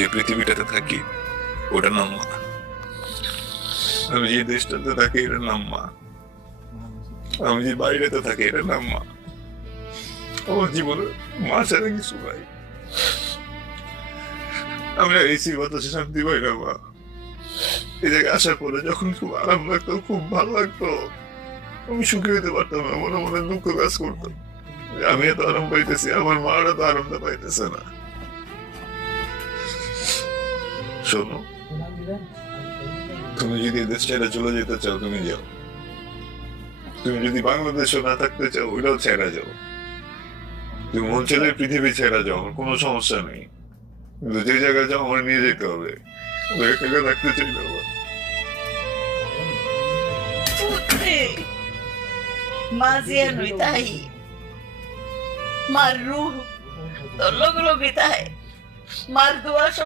যে পৃথিবীটাতে থাকি ওটার নাম মা। আমি যে দেশটাতে থাকি এটার নাম মা। আমি যে বাইরেতে থাকি এটার নাম মা। আমার জীবনে মা ছাড়া কিছু নাই। আমি এসি বাতাসে শান্তি পাই না মা। এই জায়গায় আসার পরে যখন খুব আরাম লাগতো, খুব ভালো লাগতো, আমি সুখী হইতে পারতাম না, মনে মনে দুঃখ কাজ করতো। আমি এত আরাম পাইতেছি, আমার মারা তো আরামটা পাইতেছে না। শোনো, তুমি যদি দেশ ছেড়ে চলে যেতে চাও তুমি যাও। তুমি যদি বাংলাদেশে না থাকতে চাও ওইটাও ছেড়ে যাও। তুমি মন ছেড়ে পৃথিবী ছেড়ে যাও, আমার কোনো সমস্যা নেই। কিন্তু যে জায়গায় যাও আমার নিয়ে যেতে হবে। ওই একা থাকতে চাই না। Mazia no Itaí. Maru. Logro Itaí. Marduacho.